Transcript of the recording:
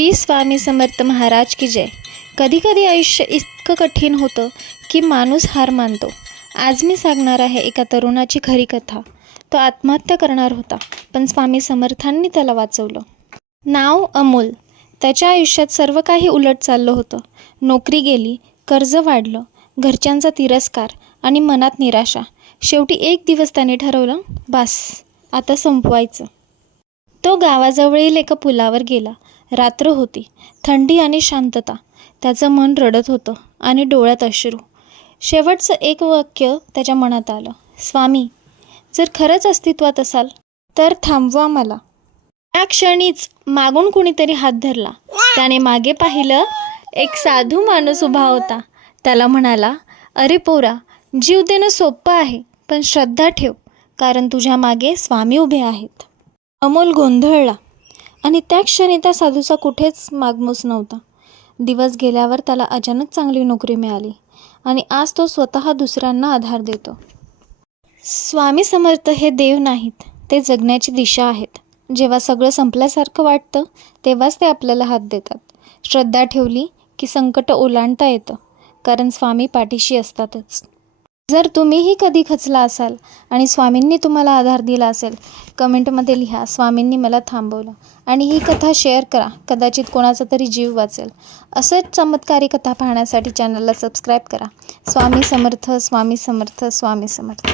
श्री स्वामी समर्थ महाराज की जय। कधी कधी आयुष्य इतकं कठीण होतं की माणूस हार मानतो। आज मी सांगणार आहे एका तरुणाची खरी कथा। तो आत्महत्या करणार होता, पण स्वामी समर्थांनी त्याला वाचवलं। नाव अमोल। त्याच्या आयुष्यात सर्व काही उलट चाललं होतं। नोकरी गेली, कर्ज वाढलं, घरच्यांचा तिरस्कार आणि मनात निराशा। शेवटी एक दिवस त्याने ठरवलं, बस आता संपवायचं। तो गावाजवळील एका पुलावर गेला। रात्र होती, थंडी आणि शांतता। त्याचं मन रडत होतं आणि डोळ्यात अश्रू। शेवटचं एक वाक्य त्याच्या मनात आलं, स्वामी, जर खरंच अस्तित्वात असाल तर थांबवा मला। त्या क्षणीच मागून कुणीतरी हात धरला। त्याने मागे पाहिलं, एक साधू माणूस उभा होता। त्याला म्हणाला, अरे पोरा, जीव देणं सोपं आहे, पण श्रद्धा ठेव, कारण तुझ्या मागे स्वामी उभे आहेत। अमोल गोंधळला आणि त्या क्षणी त्या साधूचा कुठेच मागमूस नव्हता। दिवस गेल्यावर त्याला अचानक चांगली नोकरी मिळाली आणि आज तो स्वतः दुसऱ्यांना आधार देतो। स्वामी समर्थ हे देव नाहीत, ते जगण्याची दिशा आहेत। जेव्हा सगळं संपल्यासारखं वाटतं तेव्हाच ते आपल्याला हात देतात। श्रद्धा ठेवली की संकट ओलांडता येतं, कारण स्वामी पाठीशी असतातच। जर तुम्हीही कधी खचला असाल आणि स्वामींनी तुम्हाला आधार दिला असेल, कमेंटमध्ये लिहा, स्वामींनी मला थांबवलं। आणि ही कथा शेअर करा, कदाचित कोणाचा तरी जीव वाचेल। असंच चमत्कारी कथा पाहण्यासाठी चॅनलला सबस्क्राईब करा। स्वामी समर्थ, स्वामी समर्थ, स्वामी समर्थ।